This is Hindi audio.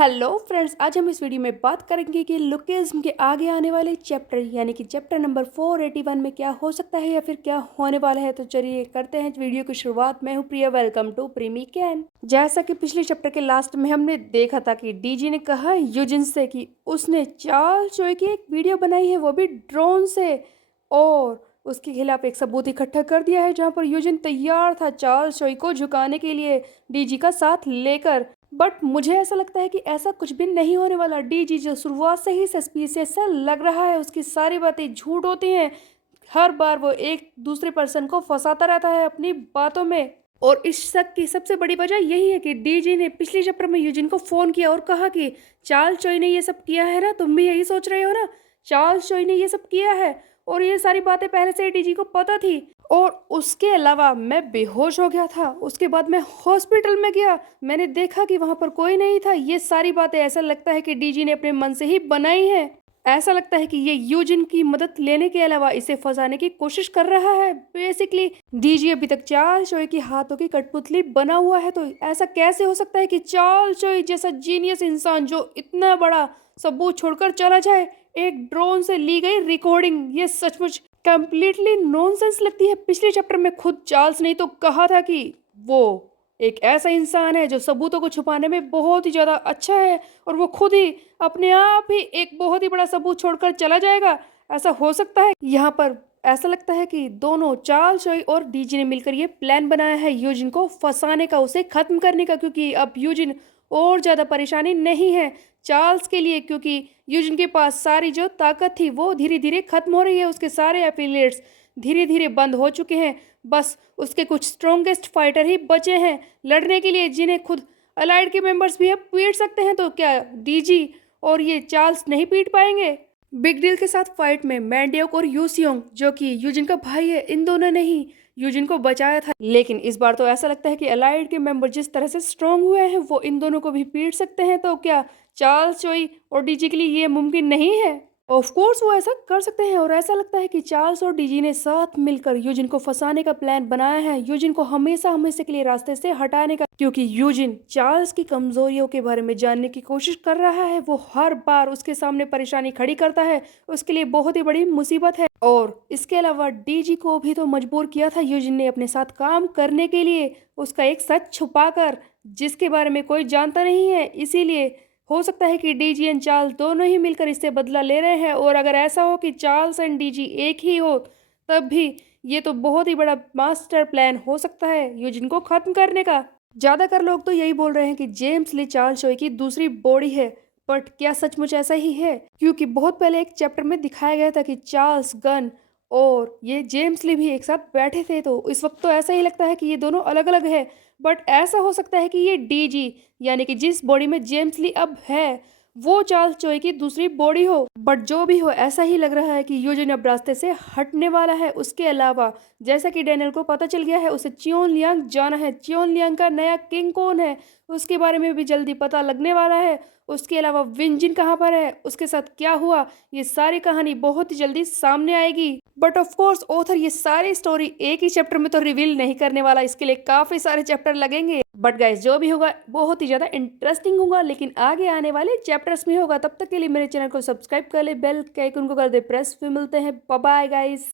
हेलो फ्रेंड्स, आज हम इस वीडियो में बात करेंगे कि लुकिज्म के आगे आने वाले चैप्टर यानी कि चैप्टर नंबर 481 में क्या हो सकता है या फिर क्या होने वाला है। तो चलिए करते हैं वीडियो की शुरुआत। मैं हूं प्रिया, वेलकम टू प्रीमी कैन। जैसा कि पिछले चैप्टर के लास्ट में हमने देखा था कि डीजी ने कहा यूजिन से कि उसने चार्ल्स चोई की एक वीडियो बनाई है, वो भी ड्रोन से, और उसके खिलाफ एक सबूत इकट्ठा कर दिया है जहां पर यूजिन तैयार था चार्ल्स चोई को झुकाने के लिए डीजी का साथ लेकर। बट मुझे ऐसा लगता है कि ऐसा कुछ भी नहीं होने वाला। डीजी जो शुरुआत से ही सस्पिशियस सा लग रहा है, उसकी सारी बातें झूठ होती हैं। हर बार वो एक दूसरे पर्सन को फंसाता रहता है अपनी बातों में। और इस शक की सबसे बड़ी वजह यही है कि डीजी ने पिछले चैप्टर में यूजिन को फोन किया और कहा कि चार्ल्स चोई ने ये सब किया है ना, तुम भी यही सोच रहे हो ना, चार्ल्स चोई ने ये सब किया है। और ये सारी बातें पहले से ही डीजी को पता थी। और उसके अलावा मैं बेहोश हो गया था, उसके बाद मैं हॉस्पिटल में गया, मैंने देखा कि वहां पर कोई नहीं था। ये सारी बातें ऐसा लगता है कि डीजी ने अपने मन से ही बनाई है। ऐसा लगता है कि ये यूजिन की मदद लेने के अलावा इसे फंसाने की कोशिश कर रहा है। बेसिकली डीजी अभी तक चार्ल्स चोई की हाथों की कठपुतली बना हुआ है। तो ऐसा कैसे हो सकता है कि चार्ल्स चोई जैसा जीनियस इंसान जो इतना बड़ा सबूत छोड़कर चला जाए एक ड्रोन से ली गई रिकॉर्डिंग। ये सचमुच कंप्लीटली नॉनसेंस लगती है। पिछले चैप्टर में खुद चार्ल्स ने तो कहा था कि वो एक ऐसा इंसान है जो सबूतों को छुपाने में बहुत ही ज्यादा अच्छा है, और वो खुद ही अपने आप ही एक बहुत ही बड़ा सबूत छोड़कर चला जाएगा। ऐसा हो सकता है यहाँ पर ऐसा लगता है कि दोनों चार्ल्स चोई और डीजी ने मिलकर ये प्लान बनाया है यूजिन को फंसाने का, उसे खत्म करने का, क्योंकि अब यूजिन और ज्यादा परेशानी नहीं है चार्ल्स के लिए, क्योंकि यूजिन के पास सारी जो ताकत थी वो धीरे धीरे खत्म हो रही है। उसके सारे एफिलिएट्स धीरे धीरे बंद हो चुके हैं। बस उसके कुछ स्ट्रॉन्गेस्ट फाइटर ही बचे हैं लड़ने के लिए, जिन्हें खुद अलाइड के मेंबर्स भी अब पीट सकते हैं। तो क्या डीजी और ये चार्ल्स नहीं पीट पाएंगे? बिग डील के साथ फाइट में मैंडियोक और यूसियोंग जो कि यूजिन का भाई है, इन दोनों ने ही यूजिन को बचाया था। लेकिन इस बार तो ऐसा लगता है कि अलाइड के मेंबर जिस तरह से स्ट्रांग हुए हैं वो इन दोनों को भी पीट सकते हैं। तो क्या चार्ल्स चोई और डीजी के लिए ये मुमकिन नहीं है? ऑफ कोर्स वो ऐसा कर सकते हैं। और ऐसा लगता है कि चार्ल्स और डीजी ने साथ मिलकर यूजिन को फंसाने का प्लान बनाया है, यूजिन को हमेशा हमेशा के लिए रास्ते से हटाने का, क्योंकि यूजिन चार्ल्स की कमजोरियों के बारे में जानने की कोशिश कर रहा है। वो हर बार उसके सामने परेशानी खड़ी करता है, उसके लिए बहुत ही बड़ी मुसीबत है। और इसके अलावा डीजी को भी तो मजबूर किया था यूजिन ने अपने साथ काम करने के लिए, उसका एक सच छुपाकर जिसके बारे में कोई जानता नहीं है। इसीलिए हो सकता है कि डीजी एंड चार्ल्स दोनों ही मिलकर इससे बदला ले रहे हैं। और अगर ऐसा हो कि चार्ल्स एंड डीजी एक ही हो, तब भी ये तो बहुत ही बड़ा मास्टर प्लान हो सकता है यूजिन को खत्म करने का। ज्यादातर लोग तो यही बोल रहे हैं कि जेम्स ली चार्ल्स चोई की दूसरी बॉडी है। बट क्या सचमुच ऐसा ही है? क्योंकि बहुत पहले एक चैप्टर में दिखाया गया था कि चार्ल्स गन और ये जेम्स ली भी एक साथ बैठे थे। तो इस वक्त तो ऐसा ही लगता है कि ये दोनों अलग अलग है। बट ऐसा हो सकता है कि ये डीजी यानी कि जिस बॉडी में जेम्स ली अब है वो चार्ल्स चोई की दूसरी बॉडी हो। बट जो भी हो, ऐसा ही लग रहा है कि यूजिन अब रास्ते से हटने वाला है। उसके अलावा जैसा कि डैनियल को पता चल गया है, उसे चियोन लियांग जाना है। चियोन लियांग का नया किंग कौन है उसके बारे में भी जल्दी पता लगने वाला है। उसके अलावा विंजिन कहाँ पर है, उसके साथ क्या हुआ, ये सारी कहानी बहुत ही जल्दी सामने आएगी। बट ऑफ कोर्स ऑथर ये सारी स्टोरी एक ही चैप्टर में तो रिवील नहीं करने वाला, इसके लिए काफी सारे चैप्टर लगेंगे। बट गाइस जो भी होगा बहुत ही ज्यादा इंटरेस्टिंग होगा, लेकिन आगे आने वाले चैप्टर्स में होगा। तब तक के लिए मेरे चैनल को सब्सक्राइब कर ले, बेल के आइकन को कर दे प्रेस। फिर मिलते हैं, बाय बाय गाइस।